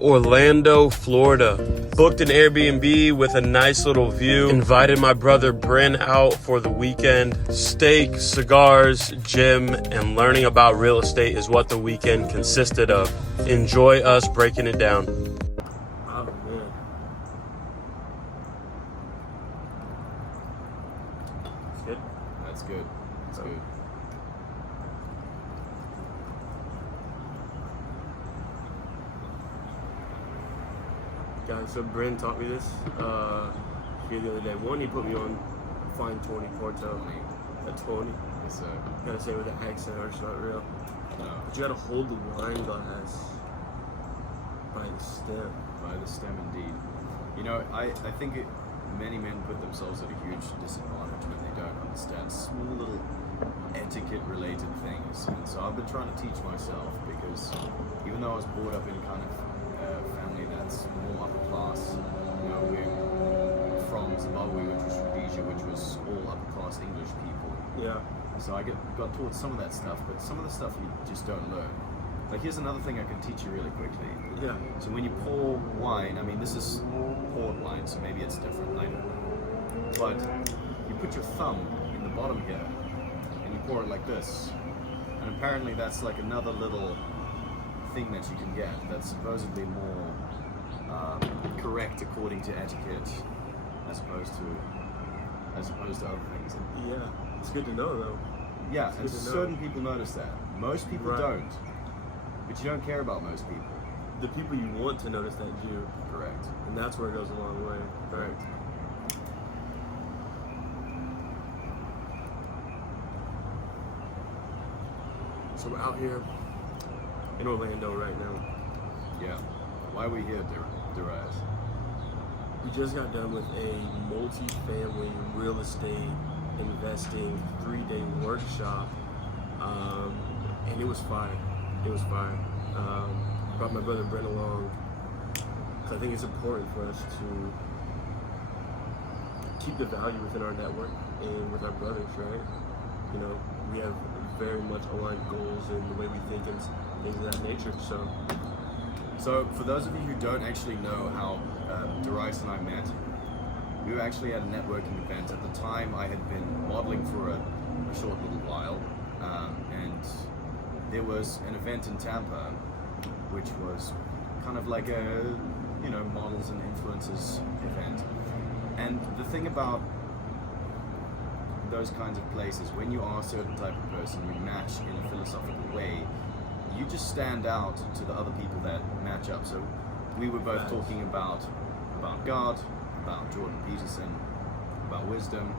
Orlando, Florida. Booked an Airbnb with a nice little view. Invited my brother Bryn out for the weekend. Steak, cigars, gym, and learning about real estate is what the weekend consisted of. Enjoy us breaking it down. Oh, man. That's good. That's good. That's good. Guys, so Bryn taught me this here the other day. One, he put me on fine Tawny Porto. At Tawny. Yes, sir. Gotta say it with an accent or it's not real. No. But you gotta hold the wine glass by the stem. By the stem, indeed. You know, I think many men put themselves at a huge disadvantage when they don't understand small little etiquette-related things. And so I've been trying to teach myself because even though I was brought up in kind of a family that's more upper class, you know, we're from Zimbabwe, which was Rhodesia, which was all upper class English people. Yeah. So I got taught some of that stuff, but some of the stuff you just don't learn. Like, here's another thing I can teach you really quickly. Yeah. So when you pour wine, I mean, this is poured wine, so maybe it's different, I don't know. But you put your thumb in the bottom here, and you pour it like this. And apparently that's like another little thing that you can get that's supposedly more correct according to etiquette as opposed to other things. Yeah. It's good to know, though. Yeah, and It's good to know. certain people notice that. Most people Right. don't. But you don't care about most people. The people you want to notice that do. Correct. And that's where it goes a long way. Correct. So we're out here in Orlando right now. Yeah. Why are we here, Darius? We just got done with a multi-family real estate investing 3-day workshop, and it was fire. It was fire. Brought my brother Bryn along because I think it's important for us to keep the value within our network and with our brothers, right? You know, we have very much aligned goals in the way we think and things of that nature. So, for those of you who don't actually know how Darius and I met, we were actually at a networking event. At the time, I had been modeling for a short little while, and there was an event in Tampa, which was kind of like a, you know, models and influencers event. And the thing about those kinds of places, when you are a certain type of person, you match in a philosophical way, you just stand out to the other people that match up. So we were both talking about God, about Jordan Peterson, about wisdom.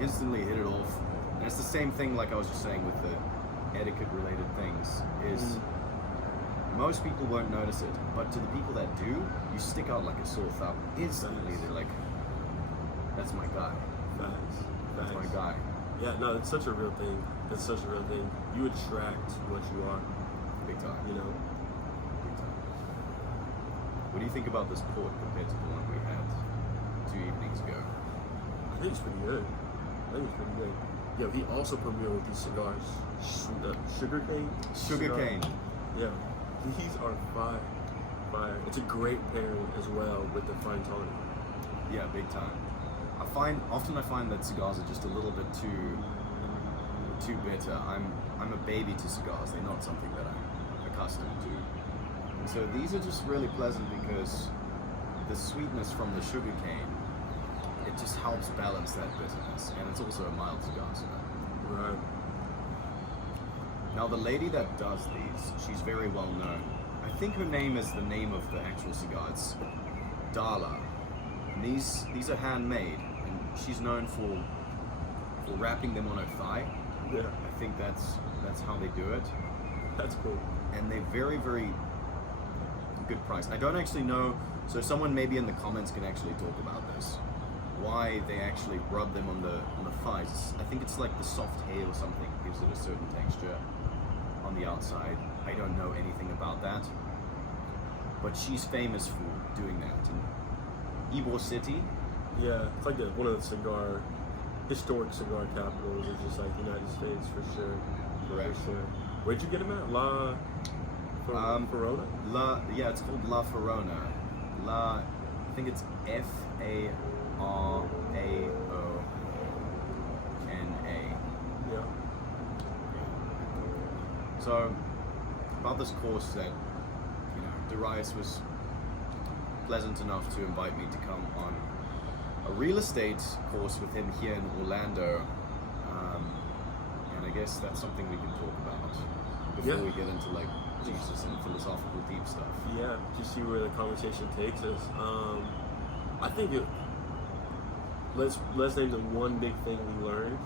Instantly hit it off. And it's the same thing like I was just saying with the etiquette related things, is most people won't notice it, but to the people that do, you stick out like a sore thumb. Instantly they're like, that's my guy. That's my guy. Yeah, no, it's such a real thing. It's such a real thing. You attract what you are. Big time. You know? Big time. What do you think about this port compared to the one we had 2 evenings ago? I think it's pretty good. Yeah, he also put me on with these cigars. Sugarcane? Sugarcane. Yeah. These are fire. It's a great pairing as well with the fine Tawny. Yeah, big time. Often I find that cigars are just a little bit too bitter. I'm a baby to cigars. They're not something that I'm accustomed to. And so these are just really pleasant because the sweetness from the sugarcane, it just helps balance that bitterness, and it's also a mild cigar. So. Right. Now the lady that does these, she's very well known. I think her name is the name of the actual cigar. It's Darla. And these are handmade, and she's known for wrapping them on her thigh. Yeah. I think that's how they do it. That's cool. And they're very, very good price. I don't actually know, so someone maybe in the comments can actually talk about this. Why they actually rub them on the thighs. I think it's like the soft hair or something gives it a certain texture on the outside. I don't know anything about that. But she's famous for doing that. In Ybor City. Yeah, it's like one of the historic cigar capitals. It's just like the United States for sure. Correct. For sure. Where'd you get them at? Verona? It's called La Verona. I think it's Fararaona. Yeah. So, about this course that, Darius was pleasant enough to invite me to come on a real estate course with him here in Orlando. And I guess that's something we can talk about before we get into like Jesus and philosophical deep stuff. Yeah, just see where the conversation takes us. I think let's name the one big thing we learned,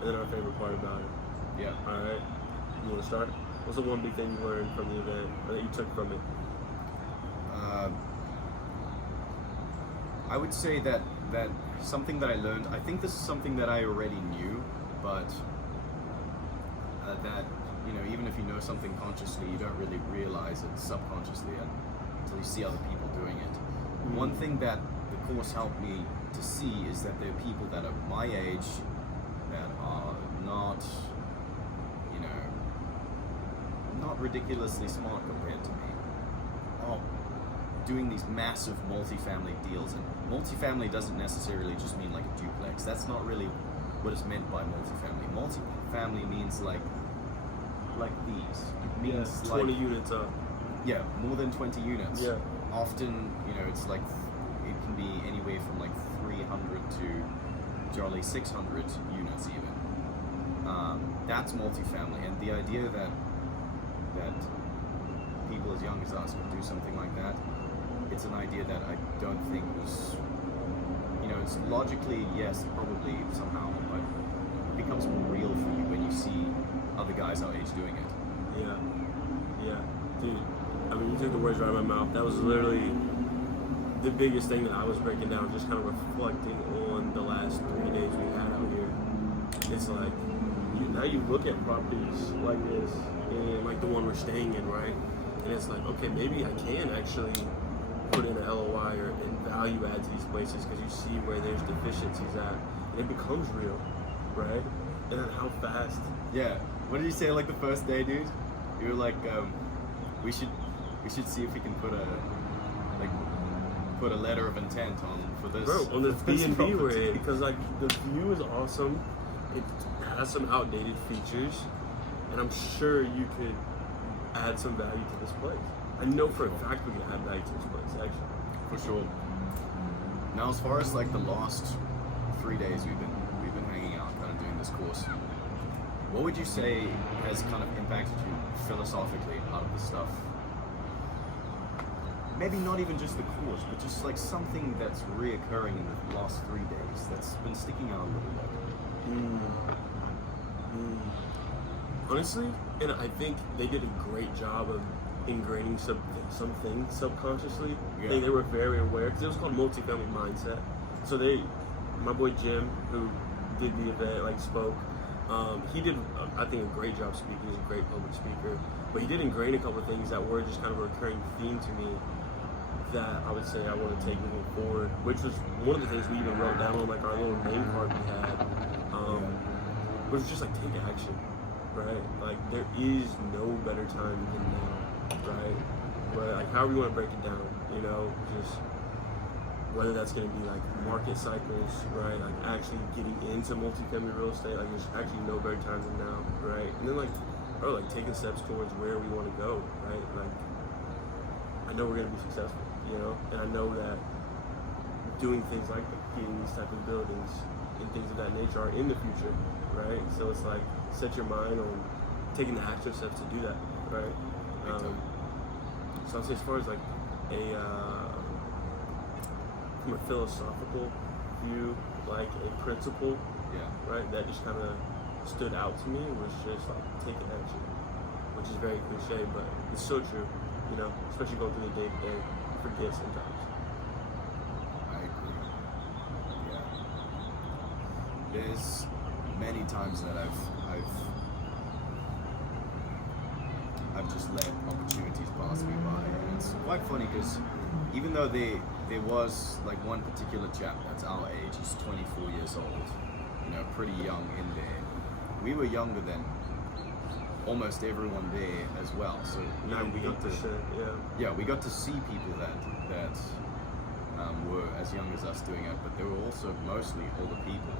and then our favorite part about it. Yeah. All right. You want to start? What's the one big thing you learned from the event, or that you took from it? I would say that something that I learned. I think this is something that I already knew, but that even if you know something consciously, you don't really realize it subconsciously until you see other people doing it. Mm-hmm. One thing that the course helped me to see is that there are people that are my age that are not ridiculously smart compared to me, are doing these massive multifamily deals. And multifamily doesn't necessarily just mean like a duplex. That's not really what is meant by multifamily. Multifamily means like these. It means 20 units up. Yeah, more than 20 units. Yeah. Often, it's like, it can be anywhere from like 300 to jolly 600 units even. That's multifamily, and the idea that people as young as us could do something like that, it's an idea that I don't think was, it's logically, yes, probably somehow, but it becomes more real for you when you see other guys our age doing it. Yeah, dude. I mean, you took the words right out of my mouth. That was literally the biggest thing that I was breaking down, just kind of reflecting on the last 3 days we had out here. It's like, now you look at properties like this, and like the one we're staying in, right? And it's like, okay, maybe I can actually put in an LOI and value add to these places, because you see where there's deficiencies at, and it becomes real, right? And then how fast. Yeah. What did you say like the first day, dude? You were like, we should see if we can put a letter of intent for this. Bro, on this B&B we're in, because like the view is awesome. It has some outdated features, and I'm sure you could add some value to this place. I know for a fact we can add value to this place, actually. For sure. Now, as far as like the last 3 days we've been hanging out, kind of doing this course, what would you say has kind of impacted you philosophically out of the stuff? Maybe not even just the course, but just like something that's reoccurring in the last 3 days that's been sticking out a little bit. Honestly, and I think they did a great job of ingraining some things subconsciously. Yeah. They were very aware, because it was called multifamily mindset. So my boy Jim, who did the event, like spoke, he did, I think, a great job speaking. He's a great public speaker, but he did ingrain a couple of things that were just kind of a recurring theme to me that I would say I want to take moving forward, which was one of the things we even wrote down on like our little name card we had, which was just like take action, right? Like there is no better time than now, right? But like however you want to break it down, just whether that's going to be like market cycles, right? Like actually getting into multifamily real estate, like there's actually no better time than now, right? And then like taking steps towards where we want to go, right? Like I know we're going to be successful, and I know that doing things like getting these type of buildings and things of that nature are in the future, right? So it's like set your mind on taking the actual steps to do that, right? So I'd say as far as like from a philosophical view, like a principle, right, that just kind of stood out to me was just like taking action, which is very cliche, but it's so true, especially going through the day to day, you forget sometimes. I agree. Yeah. There's many times that I've just let opportunities pass me by, and it's quite funny because even though there was like one particular chap that's our age, he's 24 years old, pretty young in there. We were younger then, almost everyone there as well. So you know, we got to 90%, yeah, we got to see people that were as young as us doing it, but they were also mostly older people.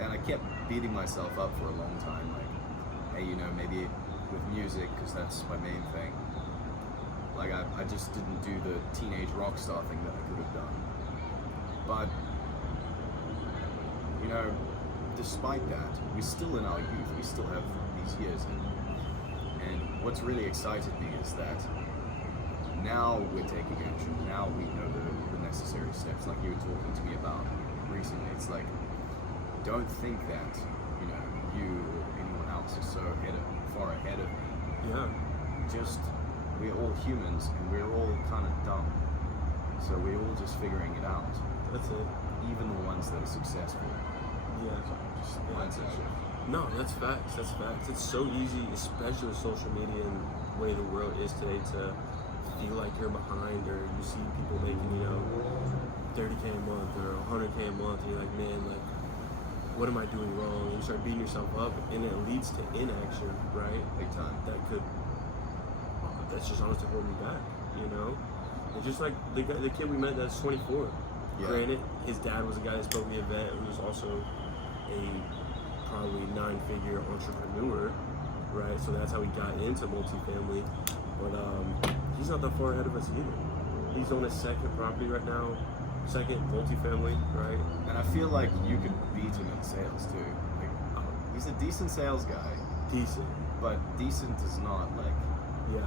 And I kept beating myself up for a long time, like, hey, you know, maybe with music, because that's my main thing. Like, I just didn't do the teenage rock star thing that I could have done. But, you know, despite that, we're still in our youth, we still have these years. And what's really excited me is that now we're taking action, now we know the necessary steps, like you were talking to me about recently. It's like, don't think that, you know, you or anyone else is so far ahead of me. Yeah. Just, we're all humans and we're all kind of dumb. So we're all just figuring it out. That's it. Even the ones that are successful. Yeah. Just mindset shift. No, that's facts. That's facts. It's so easy, especially with social media and the way the world is today, to feel like you're behind, or you see people making, you know, 30K a month or 100K a month, and you're like, man, like, what am I doing wrong? And you start beating yourself up, and it leads to inaction, right? Big time. That's just honestly holding me back, you know? And just like the kid we met that's 24. Yeah. Granted, his dad was a guy that spoke at the event who was also a probably 9-figure entrepreneur, right? So that's how he got into multifamily. But he's not that far ahead of us either. He's on his second property right now, second multifamily, right? And I feel like you could beat him in sales too. Like, he's a decent sales guy. Decent. But decent is not like, Yeah.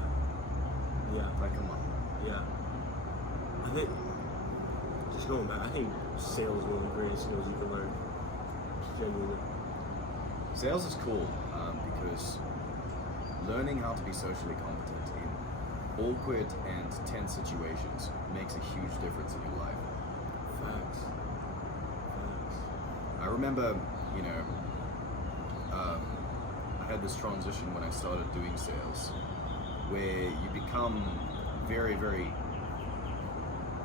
Yeah. like, come on. Yeah. I think, just going back, I think sales is one of the greatest skills you can learn. Genuinely. Sales is cool because learning how to be socially competent in awkward and tense situations makes a huge difference in your life. Facts. I remember, you know, I had this transition when I started doing sales where you become very, very,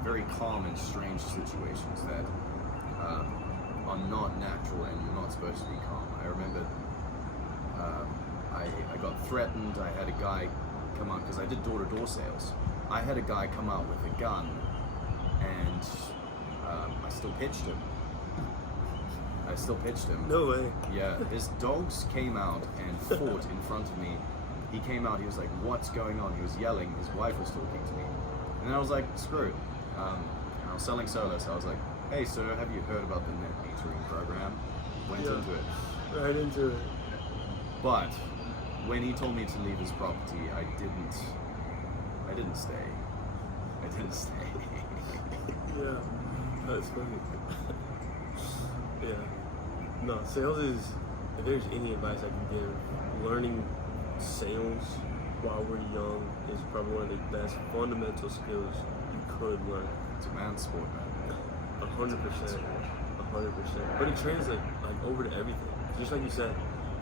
very calm in strange situations that are not natural and you're not supposed to be calm. I remember I got threatened. I had a guy come out, because I did door-to-door sales. I had a guy come out with a gun and I still pitched him. No way. Yeah, his dogs came out and fought in front of me. He came out, he was like, what's going on? He was yelling, his wife was talking to me. And then I was like, screw it. I was selling solar, so I was like, hey sir, have you heard about the net metering program? Went into it. Right into it. But when he told me to leave his property, I didn't stay. Yeah. That's funny. Yeah. No, sales is, if there's any advice I can give, learning sales while we're young is probably one of the best fundamental skills you could learn. It's a man's sport, man. 100%. 100%. But it translates like over to everything. Just like you said,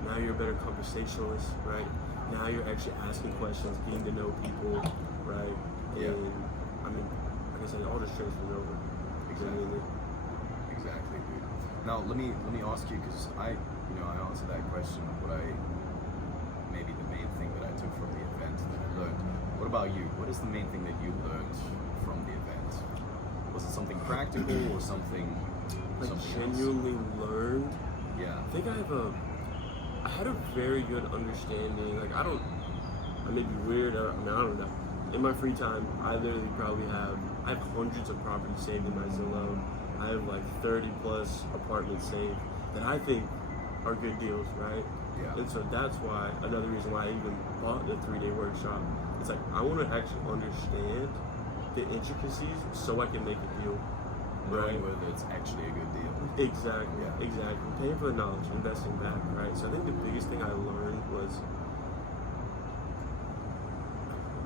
now you're a better conversationalist, right? Now you're actually asking questions, getting to know people, right? Yeah. And I mean, like I said, it all just transfers over. Exactly, dude. Now let me ask you, because I answered that question. Maybe the main thing that I took from the event that I learned. What about you? What is the main thing that you learned from the event? Was it something practical or something genuinely learned? Yeah. I think I had a very good understanding. Like I may be weird. I don't know. In my free time, I literally probably have hundreds of properties saved in my Zillow. I have like 30 plus apartments saved that I think are good deals, right? Yeah. And so that's why, another reason why I even bought the 3-day workshop. It's like, I want to actually understand the intricacies so I can make a deal. Knowing whether it's actually a good deal. Exactly, Yeah. exactly. Paying for the knowledge, investing back, right? So I think the biggest thing I learned was,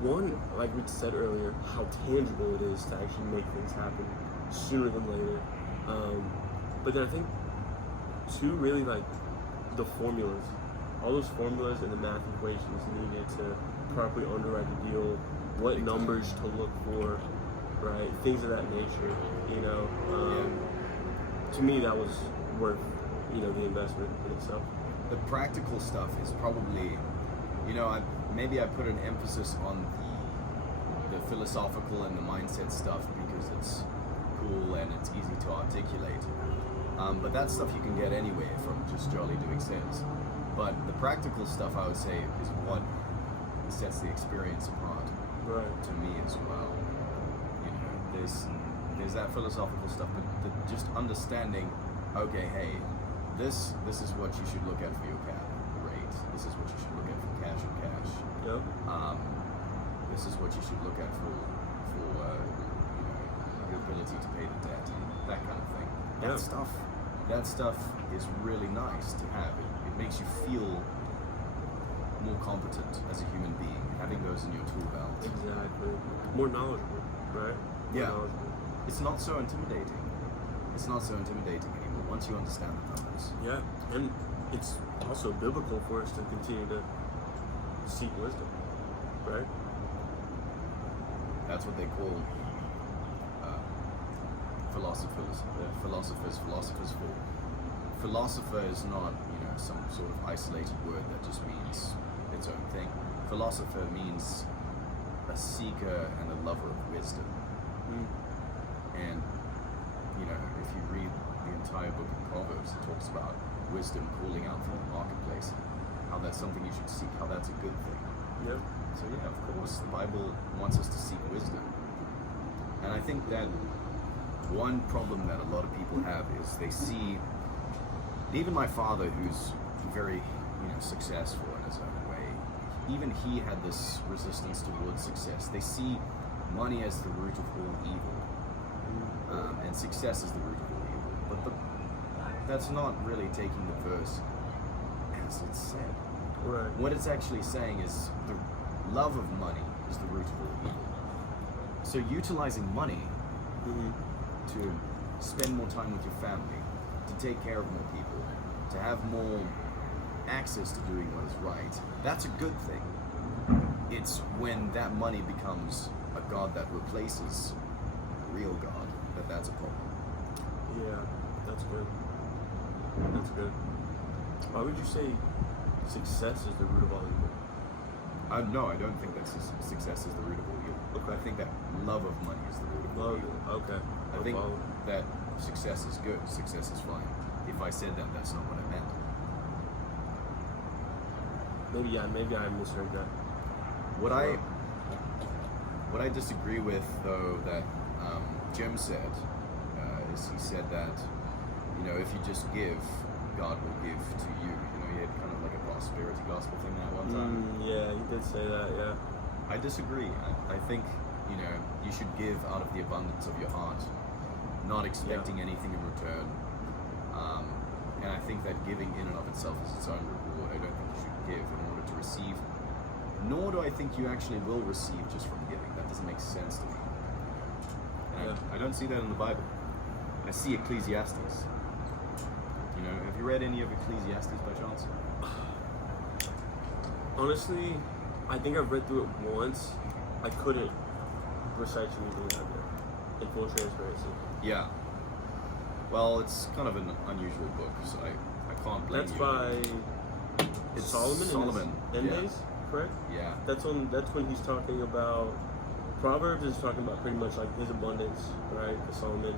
one, like we said earlier, how tangible it is to actually make things happen sooner than later. But then I think, two, really like the formulas. All those formulas and the math equations needed to properly underwrite the deal, what numbers to look for, right? Things of that nature, you know. To me, that was worth, the investment in itself. The practical stuff is probably you know, maybe I put an emphasis on the philosophical and the mindset stuff because it's cool and it's easy to articulate. But that stuff you can get anywhere from just jolly doing sales. But the practical stuff, I would say, is what sets the experience apart. Right. To me as well. You know, there's that philosophical stuff, but just understanding, okay, hey, this is what you should look at for your cat. Great. This is what you should look at for cash and cash. Yep. This is what you should look at for you know, your ability to pay the debt, that kind of thing. Yeah. That stuff is really nice to have. It makes you feel more competent as a human being, having those in your tool belt. Exactly. More knowledgeable, right? More Yeah. knowledgeable. It's not so intimidating. It's not so intimidating anymore once you understand the numbers. Yeah, and it's also biblical for us to continue to seek wisdom, right? That's what they call philosophers for. Philosopher is not, you know, some sort of isolated word that just means its own thing. Philosopher means a seeker and a lover of wisdom. And, you know, if you read the entire book of Proverbs, it talks about wisdom calling out from the marketplace, how that's something you should seek, how that's a good thing. Yep. So yeah, of course, the Bible wants us to seek wisdom. And I think that one problem that a lot of people have is they see, even my father, who's very, you know, successful in his own way, even he had this resistance towards success. They see money as the root of all evil, and success is the root of all evil. But that's not really taking the verse as it's said. Right. What it's actually saying is the love of money is the root of all evil. So utilizing money to spend more time with your family, to take care of more people, to have more access to doing what is right, that's a good thing. It's when that money becomes a god that replaces a real god that's a problem. Yeah, that's good. That's good. Why would you say success is the root of all evil? No, I don't think that success is the root of all evil. Okay. I think that love of money is the root of all evil. Okay. I think that success is good, success is fine. If I said that, that's not what I meant. Maybe I misheard that. What I disagree with, though, that Jim said, is he said that, you know, if you just give, God will give to you. You know, he had kind of like a prosperity gospel thing that one time. Yeah, he did say that, yeah. I disagree. I think, you know, you should give out of the abundance of your heart, not expecting anything in return. And I think that giving in and of itself is its own reward. I don't think you should give in order to receive, nor do I think you actually will receive just from giving. That doesn't make sense to me. And I don't see that in the Bible. I see Ecclesiastes. You know, have you read any of Ecclesiastes by chance? Honestly, I think I've read through it once. I couldn't recite anything out of it, in full transparency. Yeah. Well, it's kind of an unusual book, so I can't blame That's you. by It's Solomon. End yeah. days, correct? Yeah. That's when he's talking about Proverbs is talking about pretty much like his abundance, right? The Solomon.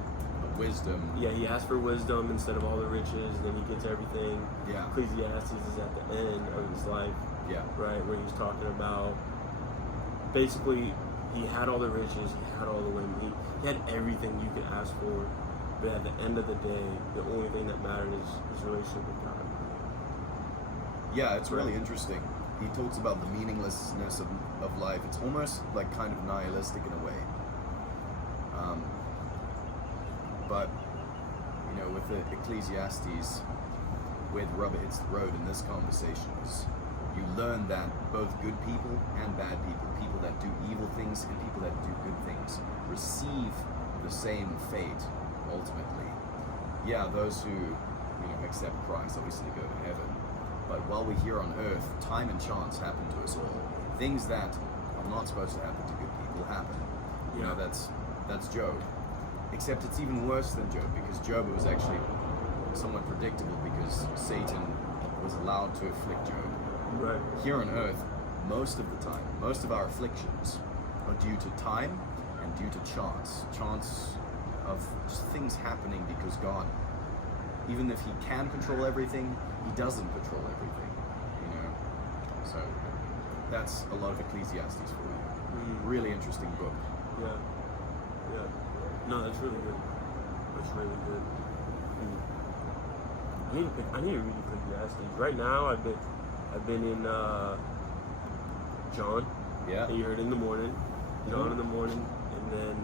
Wisdom. Yeah, he asked for wisdom instead of all the riches, then he gets everything. Yeah. Ecclesiastes is at the end of his life, Yeah. right? Where he's talking about basically he had all the riches, he had all the women, he had everything you could ask for, but at the end of the day, the only thing that mattered is his relationship with God. Yeah, it's really interesting. He talks about the meaninglessness of life. It's almost like kind of nihilistic in a way. But, you know, with the Ecclesiastes, where the rubber hits the road in this conversation is you learn that both good people and bad people, people that do evil things and people that do good things, receive the same fate ultimately. Yeah, those who, you know, accept Christ obviously go to heaven. But while we're here on earth, time and chance happen to us all. Things that are not supposed to happen to good people happen. You know, that's Job. Except it's even worse than Job, because Job was actually somewhat predictable because Satan was allowed to afflict Job. Right. Here on earth, most of the time, most of our afflictions are due to time and due to chance of just things happening because God, even if he can control everything, he doesn't control everything, you know. So that's a lot of Ecclesiastes for you. Really interesting book. Yeah. No, that's really good. That's really good. I need to read Ecclesiastes. Right now, I've been in John. Yeah. And you heard in the morning. John in the morning, and then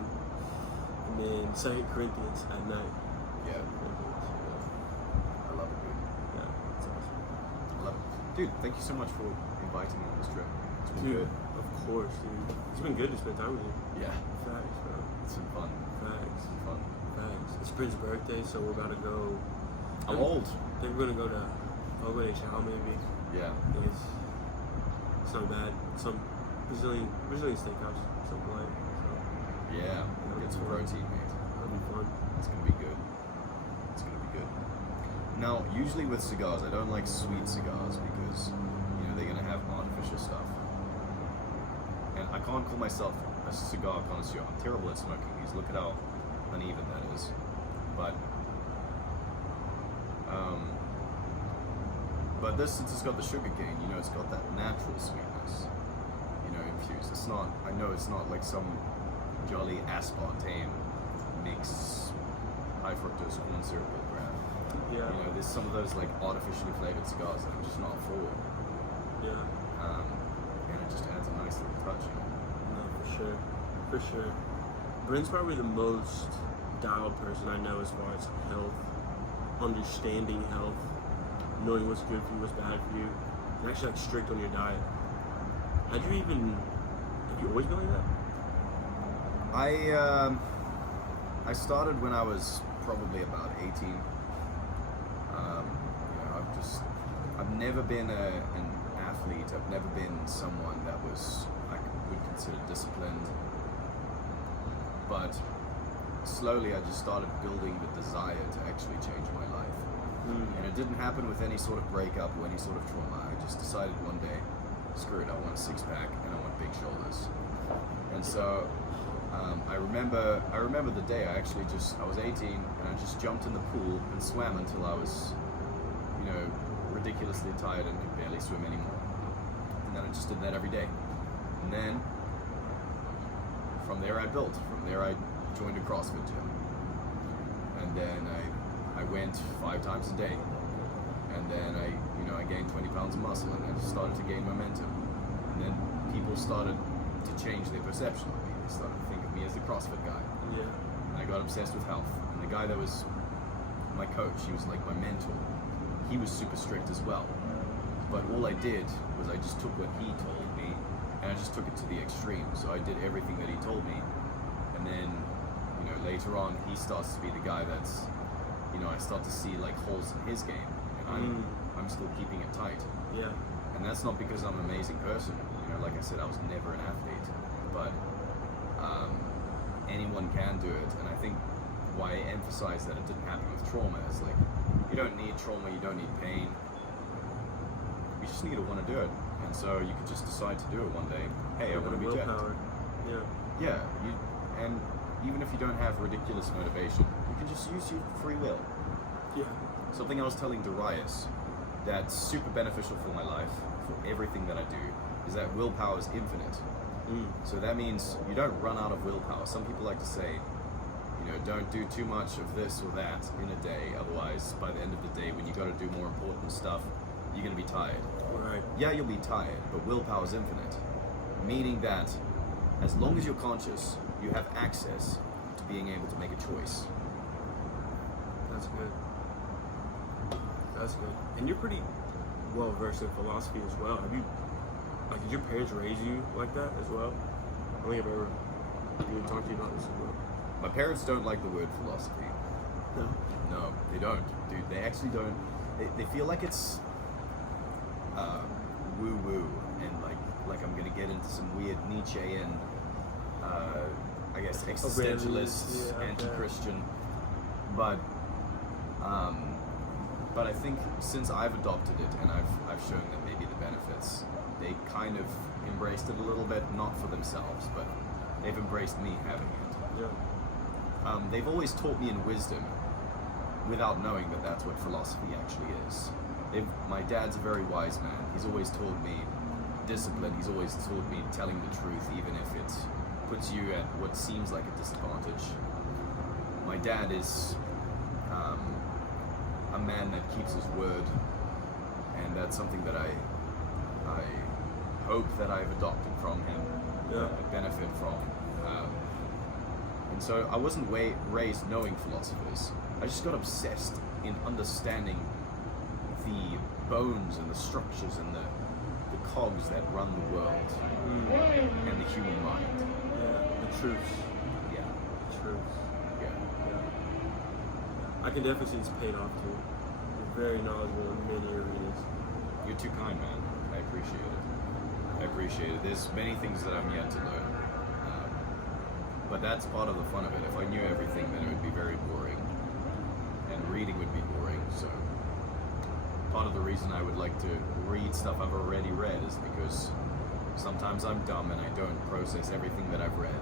2 Corinthians at night. Yeah. I love it, dude. Yeah, it's awesome. I love it. Dude, thank you so much for inviting me on this trip. It's been Dude, good. of course, dude. It's been good to spend time with you. Yeah. Facts, bro. It's been fun. Facts. It's been fun. Facts. It's Bryn's birthday, so we're about to go. I'm old. Then we're gonna go to Fogo de Chao, maybe. Yeah. It's not bad. Some Brazilian steakhouse, something like. So Yeah. Get some protein, mate. that'll be fun. It's gonna be good. It's gonna be good. Now, usually with cigars, I don't like sweet cigars because, you know, they're gonna have artificial stuff. And I can't call myself a cigar connoisseur. I'm terrible at smoking these. Look at how uneven that is. But this, since it's got the sugar cane, you know, it's got that natural sweetness, you know, infused. It's not, I know it's not like some jolly aspartame mixed high fructose corn syrup crap. Yeah. You know, there's some of those like artificially flavored cigars that I'm just not for. Yeah. And it just adds a nice little touch, you know. No, for sure. Bryn's probably the most dialed person I know as far as health, understanding health, knowing what's good for you, what's bad for you, and actually like strict on your diet. Have you always been like that? I started when I was probably about 18. You know, I've never been an athlete. I've never been someone that was I would consider disciplined. But slowly, I just started building the desire to actually change my life. And it didn't happen with any sort of breakup or any sort of trauma. I just decided one day, screw it, I want a six-pack and I want big shoulders. And so I remember the day I was 18 and I just jumped in the pool and swam until I was, you know, ridiculously tired and could barely swim anymore. And then I just did that every day. And then from there I built. From there I joined a CrossFit gym. And then I went 5 times a day. And then I gained 20 pounds of muscle and I just started to gain momentum. And then people started to change their perception of me. They started to think of me as the CrossFit guy. Yeah. And I got obsessed with health. And the guy that was my coach, he was like my mentor. He was super strict as well. But all I did was I just took what he told me and I just took it to the extreme. So I did everything that he told me. And then, you know, later on, he starts to be the guy that's, you know, I start to see like holes in his game. And I'm still keeping it tight. Yeah. And that's not because I'm an amazing person. You know, like I said, I was never an athlete. But anyone can do it. And I think why I emphasize that it didn't happen with trauma is like, you don't need trauma, you don't need pain. You just need to want to do it. And so you could just decide to do it one day. Hey, I want to be jacked. Yeah. Yeah. And even if you don't have ridiculous motivation, you can just use your free will. Yeah. Something I was telling Darius that's super beneficial for my life, for everything that I do, is that willpower is infinite. So that means you don't run out of willpower. Some people like to say, you know, don't do too much of this or that in a day, otherwise by the end of the day when you got to do more important stuff, you're going to be tired. Right. Yeah, you'll be tired, but willpower is infinite. Meaning that as long as you're conscious, you have access to being able to make a choice. That's good. That's good. And you're pretty well versed in philosophy as well. Did your parents raise you like that as well? I don't think I've ever even talked to you about this as well. My parents don't like the word philosophy. No. No, they don't. Dude, they actually don't. They feel like it's woo-woo and like I'm gonna get into some weird Nietzschean, I guess existentialist, anti-Christian. But I think since I've adopted it and I've shown them maybe the benefits, they kind of embraced it a little bit, not for themselves, but they've embraced me having it. Yeah. They've always taught me in wisdom without knowing that that's what philosophy actually is. My dad's a very wise man. He's always taught me discipline. He's always taught me telling the truth, even if it puts you at what seems like a disadvantage. My dad is a man that keeps his word, and that's something that I hope that I've adopted from him, benefit from. And so I wasn't raised knowing philosophers. I just got obsessed in understanding the bones and the structures and the cogs that run the world and the human mind. Yeah, the truths. Yeah. The truths. Yeah. I can definitely see it's paid off too. You're very knowledgeable in many areas. You're too kind, man. I appreciate it. I appreciate it. There's many things that I'm yet to learn. But that's part of the fun of it. If I knew everything, then it would be very boring. And reading would be boring. So part of the reason I would like to read stuff I've already read is because sometimes I'm dumb and I don't process everything that I've read.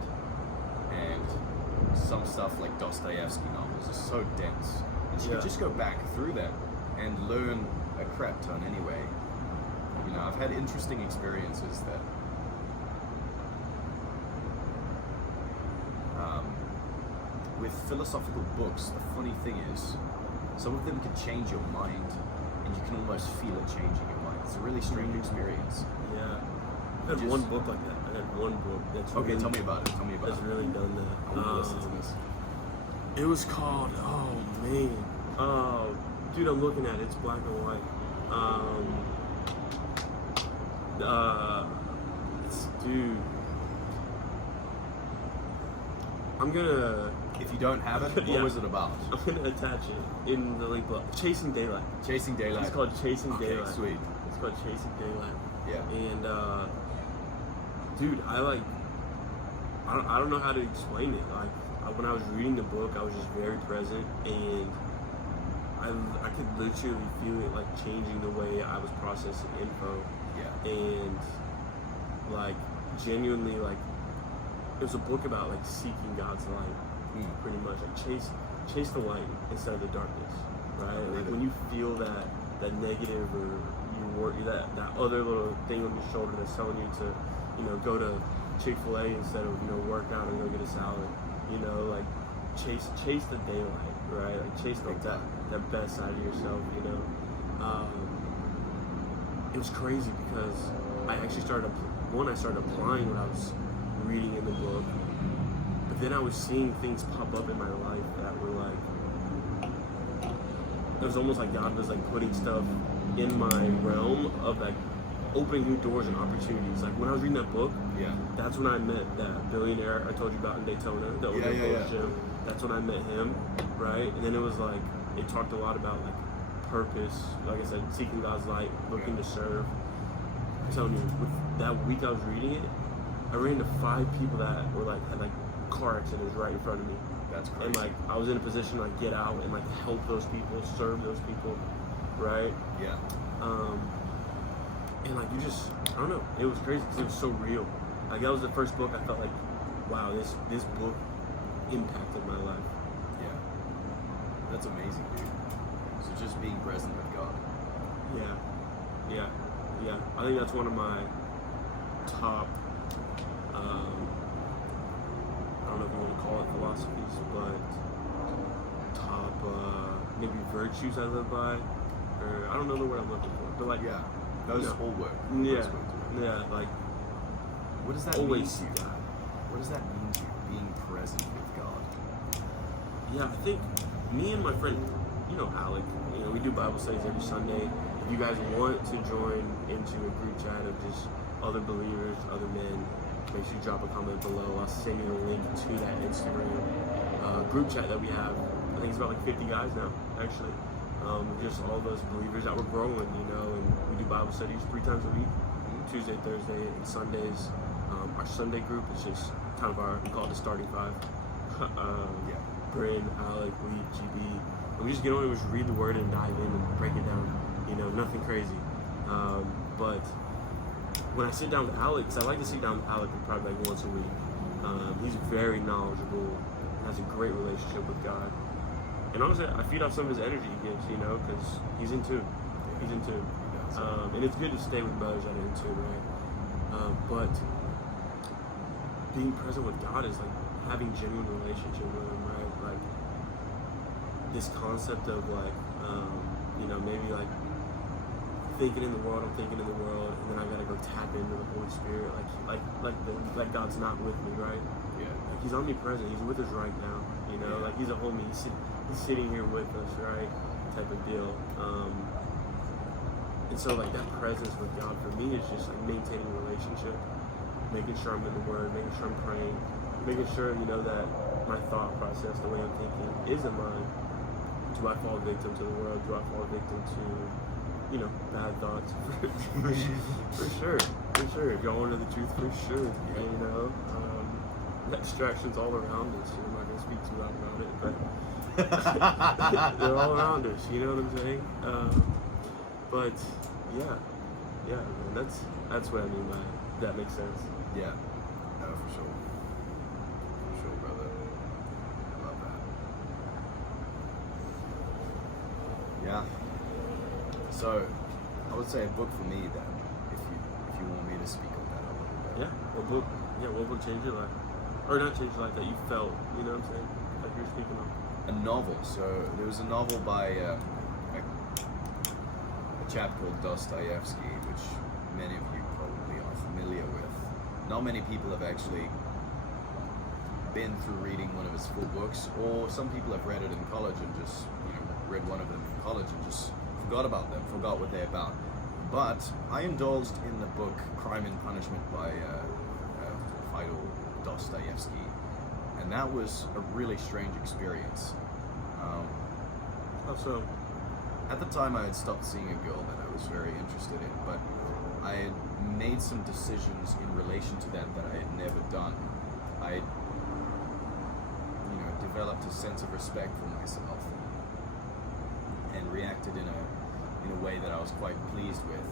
And some stuff like Dostoevsky novels is so dense. And you could just go back through them and learn a crap ton anyway. You know, I've had interesting experiences that with philosophical books, the funny thing is, some of them can change your mind, and you can almost feel it changing your mind. It's a really strange experience. Yeah. I had one book like that. I had one book that's Okay, really, tell me about it. Tell me about that's it. really done that. I want to listen to this. It was called, oh man. Oh, dude, I'm looking at it. It's black and white. Dude. I'm gonna... If you don't have it, what was it about? I'm gonna attach it in the link below. Chasing Daylight. Chasing Daylight. It's called Chasing Okay, Daylight. sweet. It's called Chasing Daylight. Yeah. And dude, I don't know how to explain it. Like when I was reading the book, I was just very present, and I could literally feel it like changing the way I was processing info. Yeah. And like genuinely, like it was a book about like seeking God's light. Pretty much like chase the light instead of the darkness, right? Like when you feel that negative or you worry that other little thing on your shoulder that's telling you to, you know, go to Chick-fil-A instead of, you know, work out and go get a salad, you know, like chase the daylight, right? Like chase like that best side of yourself, you know. It was crazy because I actually started applying what I was reading in the book. Then I was seeing things pop up in my life that were like, it was almost like God was like putting stuff in my realm of like opening new doors and opportunities. Like when I was reading that book, that's when I met that billionaire I told you about in Daytona, the gym. That's when I met him, right? And then it was like, it talked a lot about like purpose, like I said, seeking God's light, looking to serve. I'm telling you, with that week I was reading it, I ran into 5 people that were like, had like car accidents right in front of me. That's crazy. And like I was in a position to like get out and like help those people, serve those people, right? Yeah. And like you just, I don't know, it was crazy because it was so real. Like that was the first book I felt like, wow, this book impacted my life. Yeah. That's amazing, dude. So just being present with God. Yeah. I think that's one of my top, I don't know if you want to call it philosophies, but top maybe virtues I live by, or I don't know the word I'm looking for, but like those all work. Like what does that always mean to you? What does that mean to you, being present with God? Yeah, I think me and my friend, you know, Alec, you know, we do Bible studies every Sunday. If you guys want to join into a group chat of just other believers, other men, make sure you drop a comment below. I'll send you the link to that Instagram group chat that we have. I think it's about like 50 guys now, actually. Just all those believers that we're growing, you know, and we do Bible studies 3 times a week, Tuesday, Thursday, and Sundays. Our Sunday group is just kind of we call it the starting 5. Bryn, Alec, Lee, GB. And we just get on and just read the word and dive in and break it down. You know, nothing crazy. But when I sit down with Alec, because I like to sit down with Alec probably like once a week. He's very knowledgeable, has a great relationship with God. And honestly, I feed off some of his energy he gives, you know, because he's in tune. He's in tune. And it's good to stay with brothers that are in tune, right? But being present with God is like having genuine relationship with him, right? Like this concept of like, you know, maybe like thinking in the world, I'm thinking in the world, and then I gotta go tap into the Holy Spirit, like God's not with me, right? Yeah. Like he's omnipresent. He's with us right now, you know. Like he's a homie. He's sitting here with us, right? Type of deal. And so like that presence with God for me is just like maintaining a relationship, making sure I'm in the Word, making sure I'm praying, making sure, you know, that my thought process, the way I'm thinking, is in line. Do I fall victim to the world? Do I fall victim to, you know, bad thoughts? for sure. Going to the truth, for sure. You know, distractions all around us. I'm not gonna speak too loud about it, but they're all around us. You know what I'm saying? But yeah, man, that's what I mean by that makes sense. Yeah, no, for sure. For sure, brother. I love that. Yeah. So, I would say a book for me then, if you want me to speak on that a little bit. Yeah, what book changed your life? Or not changed your life, that you felt, you know what I'm saying? Like you're speaking of. A novel. So, there was a novel by a chap called Dostoevsky, which many of you probably are familiar with. Not many people have actually been through reading one of his full books, or some people have read it in college and just, you know, read one of them in college and just forgot about them, forgot what they're about. But I indulged in the book Crime and Punishment by Fyodor Dostoevsky, and that was a really strange experience. How so? At the time, I had stopped seeing a girl that I was very interested in, but I had made some decisions in relation to that I had never done. I had, you know, developed a sense of respect for myself and reacted in a way that I was quite pleased with.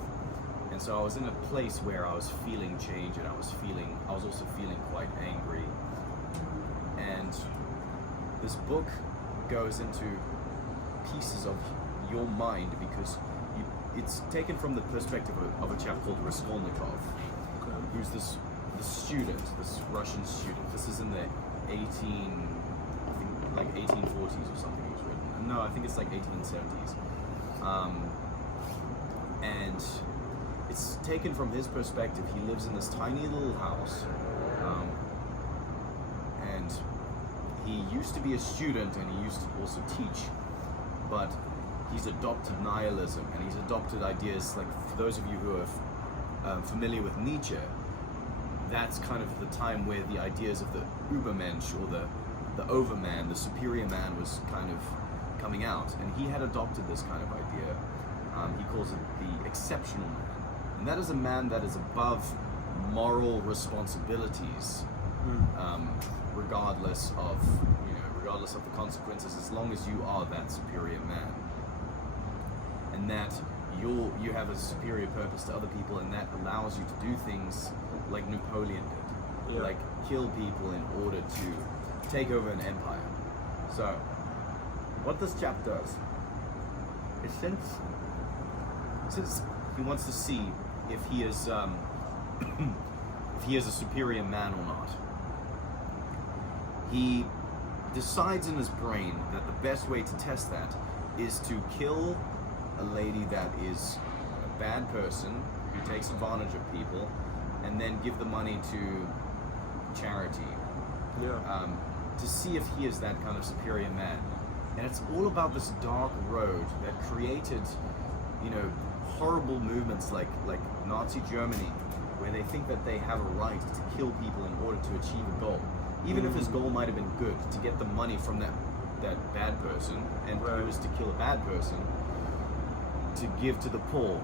And so I was in a place where I was feeling change, and I was also feeling quite angry. And this book goes into pieces of your mind, because it's taken from the perspective of a chap called Raskolnikov, who's this Russian student. This is in the 1840s or something. He was written. No, I think it's like 1870s. And it's taken from his perspective. He lives in this tiny little house, and he used to be a student, and he used to also teach, but he's adopted nihilism, and he's adopted ideas, like, for those of you who are familiar with Nietzsche, that's kind of the time where the ideas of the Übermensch, or the overman, the superior man, was kind of coming out, and he had adopted this kind of idea. He calls it the exceptional man, and that is a man that is above moral responsibilities, regardless of the consequences, as long as you are that superior man, and that you have a superior purpose to other people, and that allows you to do things like Napoleon did, like kill people in order to take over an empire. So, what this chap does is, since he wants to see if he is if he is a superior man or not, he decides in his brain that the best way to test that is to kill a lady that is a bad person who takes advantage of people, and then give the money to charity, to see if he is that kind of superior man. And it's all about this dark road that created, you know, horrible movements like Nazi Germany, where they think that they have a right to kill people in order to achieve a goal, even if his goal might have been good, to get the money from that bad person, and it was to kill a bad person to give to the poor.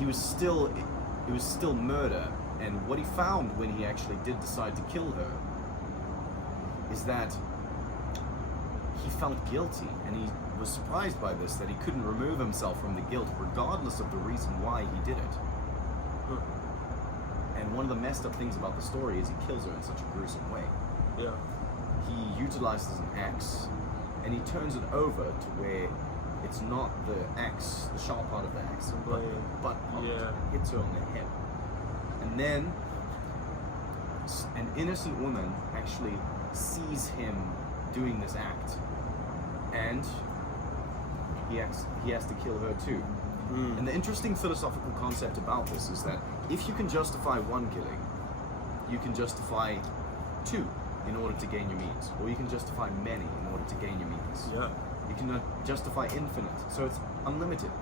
It was still murder. And what he found when he actually did decide to kill her is that he felt guilty, and he was surprised by this, that he couldn't remove himself from the guilt regardless of the reason why he did it. And one of the messed up things about the story is he kills her in such a gruesome way. Yeah. He utilizes an axe, and he turns it over to where it's not the axe, the sharp part of the axe, but the butt part hits her on the head. And then an innocent woman actually sees him doing this act, and he has to kill her too. And the interesting philosophical concept about this is that if you can justify one killing, you can justify two in order to gain your means, or you can justify many in order to gain your means. Yeah. You can justify infinite, so it's unlimited.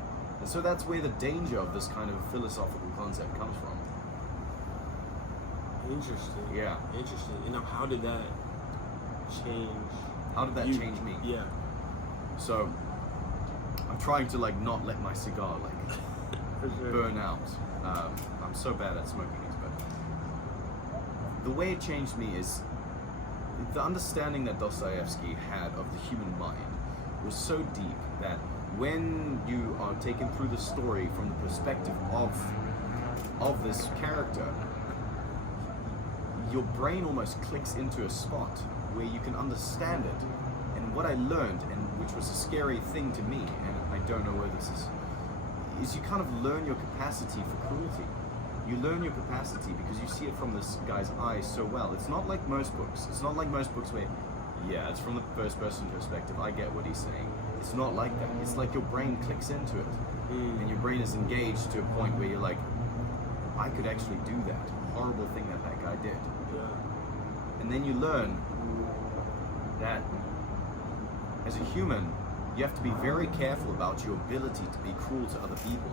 And so that's where the danger of this kind of philosophical concept comes from. Interesting. Yeah. Interesting. You know, how did that change? How did that change me? Yeah. So I'm trying to like not let my cigar like For sure. burn out. I'm so bad at smoking these, but the way it changed me is the understanding that Dostoevsky had of the human mind was so deep that when you are taken through the story from the perspective of this character, your brain almost clicks into a spot where you can understand it. And what I learned, and which was a scary thing to me, and I don't know where this is you kind of learn your capacity for cruelty. You learn your capacity because you see it from this guy's eyes so well. It's not like most books. It's not like most books where, yeah, it's from the first person perspective. I get what he's saying. It's not like that. It's like your brain clicks into it. And your brain is engaged to a point where you're like, I could actually do that horrible thing that guy did. Yeah. And then you learn that as a human, you have to be very careful about your ability to be cruel to other people,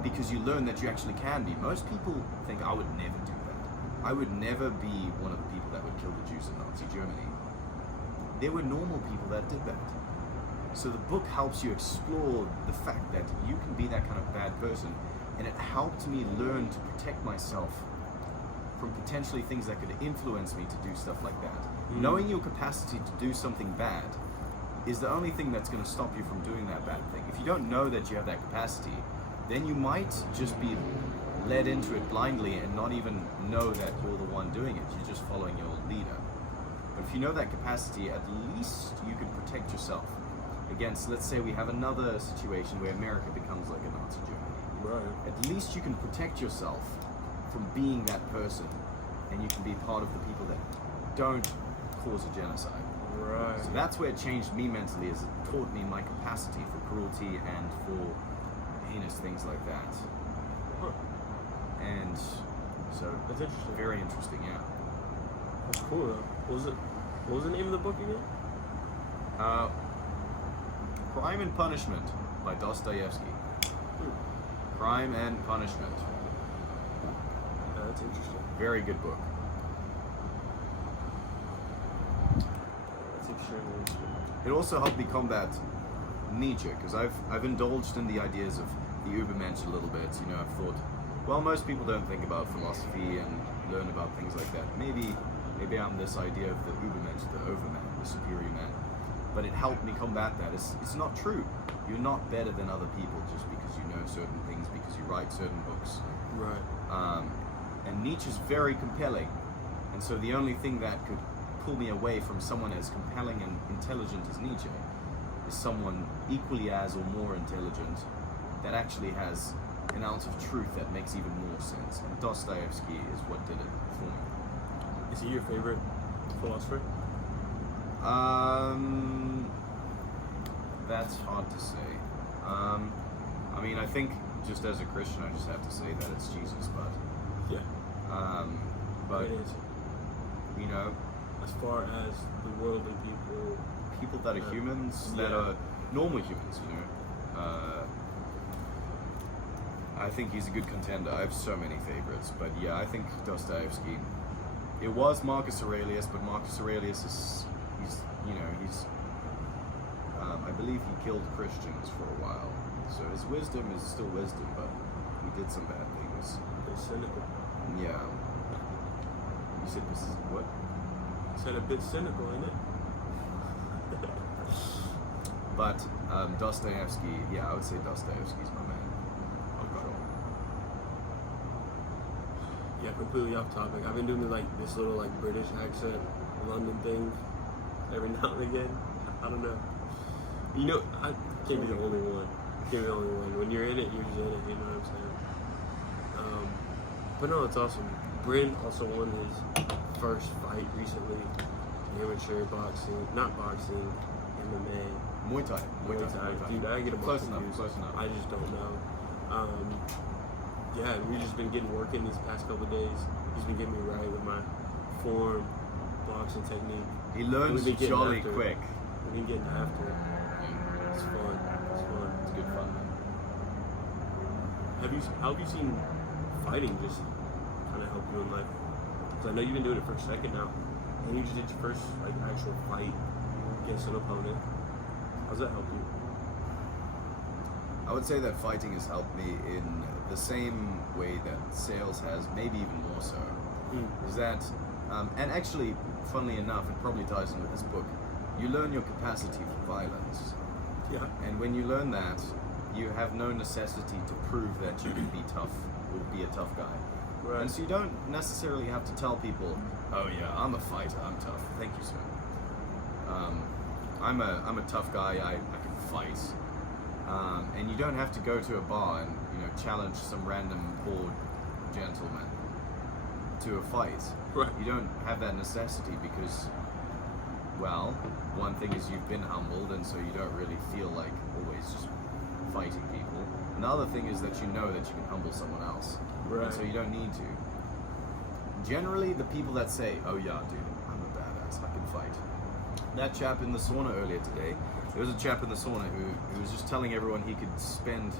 because you learn that you actually can be. Most people think, I would never do that. I would never be one of the people that would kill the Jews in Nazi Germany. There were normal people that did that. So the book helps you explore the fact that you can be that kind of bad person, and it helped me learn to protect myself from potentially things that could influence me to do stuff like that. Knowing your capacity to do something bad is the only thing that's going to stop you from doing that bad thing. If you don't know that you have that capacity, then you might just be led into it blindly and not even know that you're the one doing it. You're just following your leader. But if you know that capacity, at least you can protect yourself against, let's say we have another situation where America becomes like a Nazi Germany. Right. At least you can protect yourself from being that person, and you can be part of the people that don't cause a genocide. Right. So that's where it changed me mentally, is it taught me my capacity for cruelty and for heinous things like that. Huh. And so That's interesting. very interesting, yeah. That's cool though. What was the name of the book again? Crime and Punishment by Dostoevsky. Crime and Punishment. Yeah, that's interesting. Very good book. That's extremely interesting. It also helped me combat Nietzsche, because I've indulged in the ideas of the Übermensch a little bit. You know, I've thought, well, most people don't think about philosophy and learn about things like that. Maybe I'm this idea of the Übermensch, the overman, the superior man. But it helped me combat that. It's not true. You're not better than other people just because you know certain things, because you write certain books. Right. And Nietzsche's very compelling. And so the only thing that could pull me away from someone as compelling and intelligent as Nietzsche is someone equally as or more intelligent that actually has an ounce of truth that makes even more sense. And Dostoevsky is what did it for me. Is he your favorite philosopher? That's hard to say. I mean, I think just as a Christian, I just have to say that it's Jesus, but Yeah. but It is. you know, As far as the worldly people that are humans, that yeah. are normal humans, you know. I think he's a good contender. I have so many favorites, but yeah, I think Dostoevsky. It was Marcus Aurelius, but Marcus Aurelius is, I believe he killed Christians for a while. So his wisdom is still wisdom, but he did some bad things. It's cynical. Yeah. You said this is what? Said a bit cynical, isn't it? But Dostoevsky, yeah, I would say Dostoevsky's my man. For sure. Yeah, completely off topic. I've been doing like this little like British accent, London thing, every now and again. I don't know. You know, I can't be the only one. Can't be the only one. When you're in it, you're just in it. You know what I'm saying? But no, it's awesome. Bryn also won his first fight recently. Amateur boxing, not boxing, MMA. Muay Thai. Dude, I get a Close bunch of enough, views. close enough. I just don't know. Yeah, we've just been getting working these past couple of days. He's been getting me right with my form, boxing technique. He learns We've been getting jolly after it. quick. We've been getting after it. It's fun. It's fun. It's good fun, man. How have you seen fighting just kind of help you in life? Because I know you've been doing it for a second now, and you just did your first like actual fight against an opponent. How's that help you? I would say that fighting has helped me in the same way that sales has, maybe even more so. Is that, and actually, funnily enough, it probably ties in with this book, you learn your capacity for violence. Yeah. And when you learn that, you have no necessity to prove that you can be tough or be a tough guy. Right. And so you don't necessarily have to tell people, oh yeah, I'm a fighter, I'm tough. Thank you, sir. I'm a tough guy, I can fight. And you don't have to go to a bar and challenge some random poor gentleman to a fight. Right. You don't have that necessity because, well, one thing is you've been humbled, and so you don't really feel like always just fighting people. Another thing is that you know that you can humble someone else, Right. and so you don't need to. Generally, the people that say, "Oh yeah, dude, I'm a badass, I can fight." That chap in the sauna earlier today, there was a chap in the sauna who was just telling everyone he could spend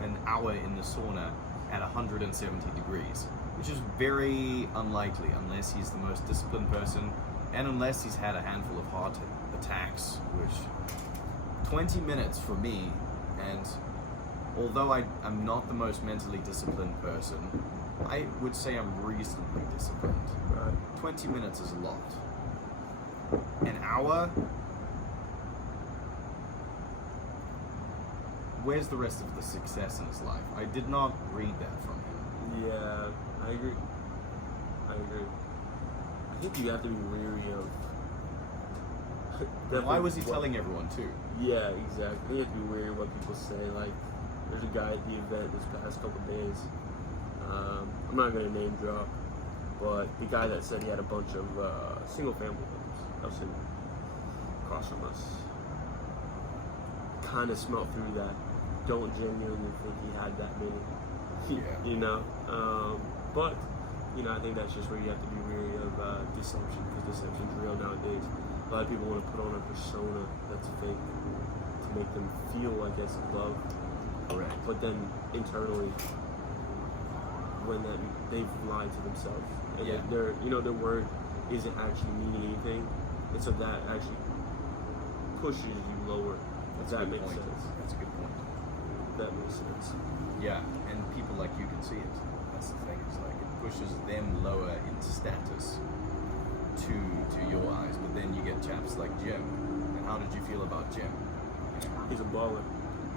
an hour in the sauna at 170 degrees, which is very unlikely unless he's the most disciplined person and unless he's had a handful of heart attacks, which 20 minutes for me, and although I'm not the most mentally disciplined person, I would say I'm reasonably disciplined. Right. 20 minutes is a lot. An hour? Where's the rest of the success in his life? I did not read that from him. Yeah, I agree. I think you have to be weary of. Then why was he telling everyone too? Yeah, exactly. You have to be wary of what people say. Like, there's a guy at the event this past couple days. I'm not gonna name drop, but the guy that said he had a bunch of single family homes. I was sitting across from us. Kind of smelled through that. Don't genuinely think he had that many. Yeah. But I think that's just where you have to be wary of deception, because deception's real nowadays. A lot of people want to put on a persona that's fake to make them feel like it's love. Correct. But then internally, when they've lied to themselves, and Yeah. their word isn't actually meaning anything, and so that actually pushes you lower. If that makes sense. That's a good point. That makes sense. Yeah, and people like you can see it. That's the thing. It's like it pushes them lower in status to your eyes. But then you get chaps like Jim. And how did you feel about Jim? He's a baller.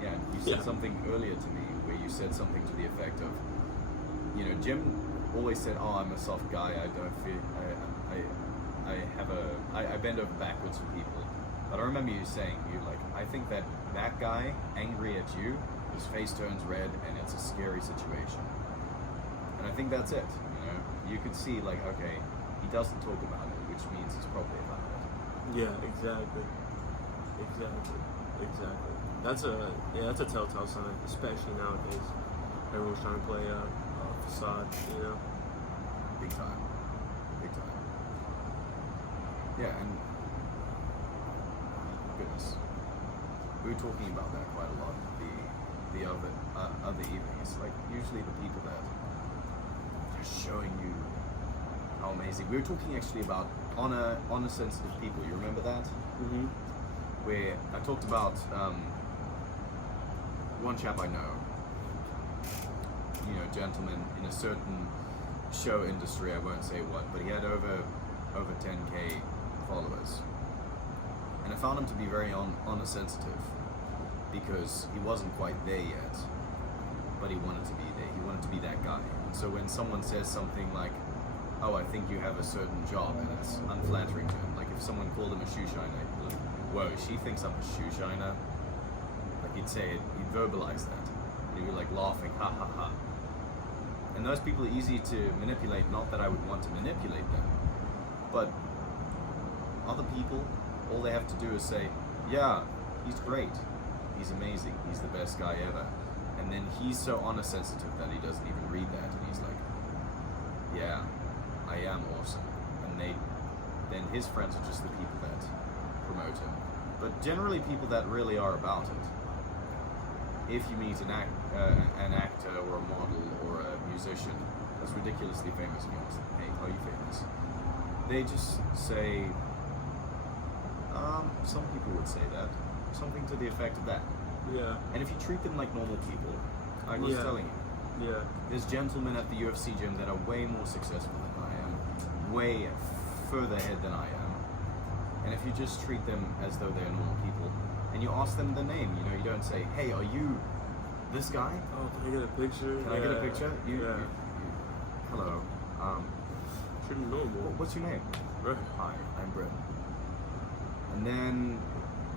Yeah, you said Yeah. something earlier to me where you said something to the effect of, Jim always said, "Oh, I'm a soft guy. I don't feel. I bend over backwards for people." But I remember you saying, I think that guy angry at you, his face turns red, and it's a scary situation. And I think that's it. You could see okay, he doesn't talk about it, which means he's probably about it. Yeah, exactly. That's a telltale sign, especially nowadays. Everyone's trying to play a facade, Big time. Yeah, and goodness, we were talking about that quite a lot. The other evening, it's usually the people that are showing you how amazing. We were talking actually about honor sensitive people. You remember that? Mm-hmm. Where I talked about one chap I know, gentleman in a certain show industry, I won't say what, but he had over 10K followers. And I found him to be very honor sensitive because he wasn't quite there yet, but he wanted to be there. He wanted to be that guy. And so when someone says something like, "Oh, I think you have a certain job," and it's unflattering to him, like if someone called him a shoe shiner, he'd be like, "Whoa, she thinks I'm a shoe shiner." Like he'd say it, he'd verbalize that. He'd be like laughing, ha ha ha. And those people are easy to manipulate. Not that I would want to manipulate them, but other people, all they have to do is say, "Yeah, he's great, he's amazing, he's the best guy ever." And then he's so honor sensitive that he doesn't even read that, and he's like, "Yeah, I am awesome." And then his friends are just the people that promote him. But generally people that really are about it. If you meet an actor or a model or a musician that's ridiculously famous and you ask them, "Hey, are you famous?" They just say, some people would say that. Something to the effect of that. Yeah. And if you treat them like normal people, I was telling you, Yeah. there's gentlemen at the UFC gym that are way more successful than I am, way further ahead than I am. And if you just treat them as though they're normal people, and you ask them the name, you don't say, "Hey, are you this guy? Oh, can I get a picture? Can I get a picture? Yeah. Hello. Treat them normal. What's your name?" Right. "Hi, I'm Bryn." And then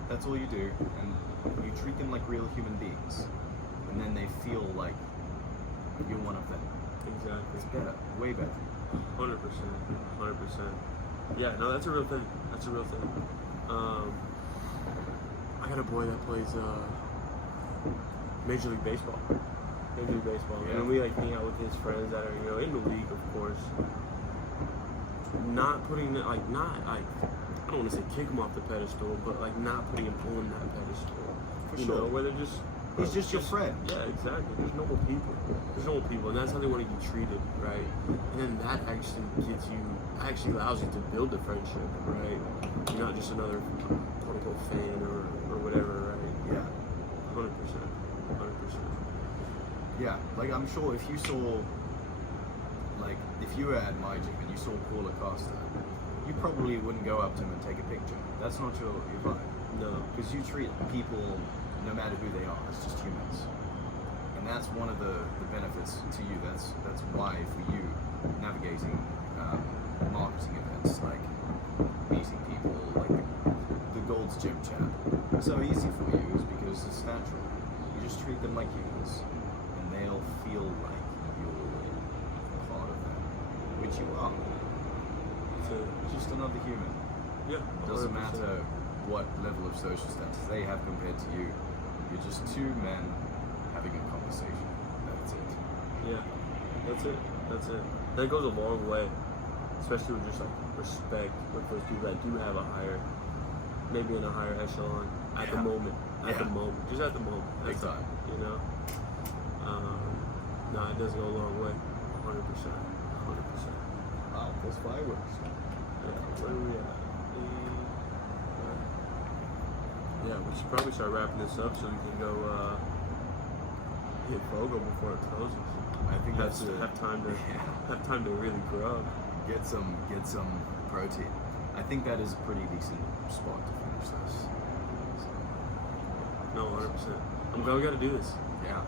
that's all you do, and you treat them like real human beings, and then they feel like you're one of them. Exactly. It's better, way better. 100%. 100%. Yeah, no, that's a real thing. That's a real thing. I got a boy that plays Major League Baseball. Major League Baseball. Yeah. And then we like hang out with his friends that are, in the league, of course. Not putting it, like, not, like, I don't want to say kick him off the pedestal, but like not putting him on that pedestal. For you sure. know, where they're just, He's just your friend. Yeah, exactly. There's normal people. There's normal people, and that's how they want to be treated, right? And then that actually allows you to build a friendship, right? You're not just another quote unquote fan or whatever, right? Yeah. 100%. 100%. Yeah, like I'm sure if you saw, like if you were at my gym and you saw Paul Acosta, you probably wouldn't go up to him and take a picture. That's not your vibe. No. Because you treat people, no matter who they are, as just humans. And that's one of the benefits to you. That's why for you, navigating marketing events, like meeting people, like the Gold's Gym chat, so easy for you is because it's natural. You just treat them like humans, and they'll feel like you're part of them, which you are. It's just another human. Yeah. It doesn't 100%. matter what level of social status they have compared to you. You're just two men having a conversation. That's it. Yeah, that's it. That's it. That goes a long way, especially with just like respect with those people that do have a higher, maybe in a higher echelon at the moment. At the moment, just at the moment. Big time. No, it does go a long way. 100%. 100%. Wow, those fireworks. Yeah, where are we at? Yeah, we should probably start wrapping this up so we can go hit Fogo before it closes. I think that's it. Have time to really grub. Get some protein. I think that is a pretty decent spot to finish this. So, No, 100%. I'm glad we got to do this. yeah.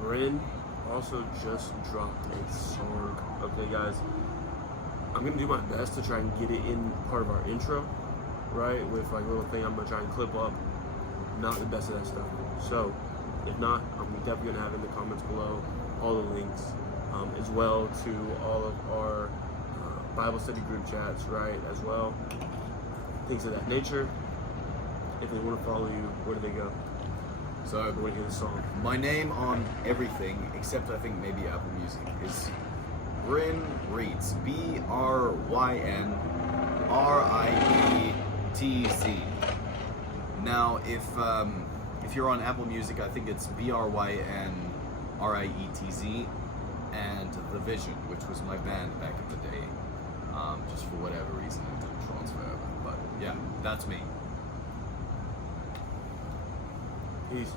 Bryn also just dropped a song. Okay, guys. I'm gonna do my best to try and get it in part of our intro, right? With like a little thing I'm gonna try and clip up. Not the best of that stuff. So, if not, I'm definitely gonna have in the comments below all the links, as well to all of our Bible study group chats, right? As well, things of that nature. If they want to follow you, where do they go? So Where do they hear the song? my name on everything except I think maybe Apple Music is Bryn Rietz. BrynRietz. Now, if you're on Apple Music, I think it's BrynRietz and The Vision, which was my band back in the day. Just for whatever reason, it didn't transfer over. But yeah, that's me. Peace.